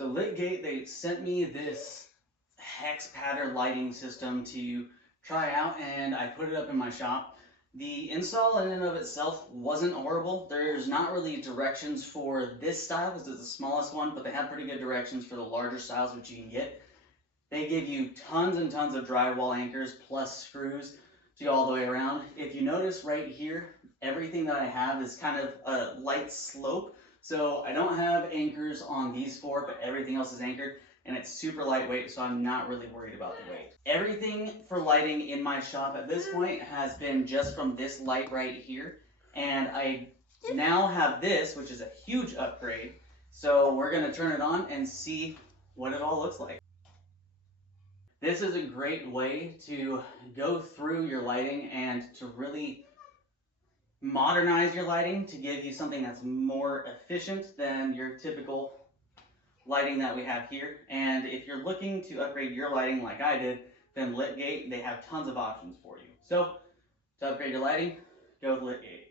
So Glitgate, they sent me this hex pattern lighting system to try out, and I put it up in my shop. The install in and of itself wasn't horrible. There's not really directions for this style because it's the smallest one, but they have pretty good directions for the larger styles which you can get. They give you tons and tons of drywall anchors plus screws to go all the way around. If you notice right here, everything that I have is kind of a light slope. So I don't have anchors on these four, but everything else is anchored, and it's super lightweight, so I'm not really worried about the weight. Everything for lighting in my shop at this point has been just from this light right here, and I now have this, which is a huge upgrade. So we're gonna turn it on and see what it all looks like. This is a great way to go through your lighting and to really modernize your lighting to give you something that's more efficient than your typical lighting that we have here. And if you're looking to upgrade your lighting like I did, then Glitgate, they have tons of options for you. So to upgrade your lighting, go with Glitgate.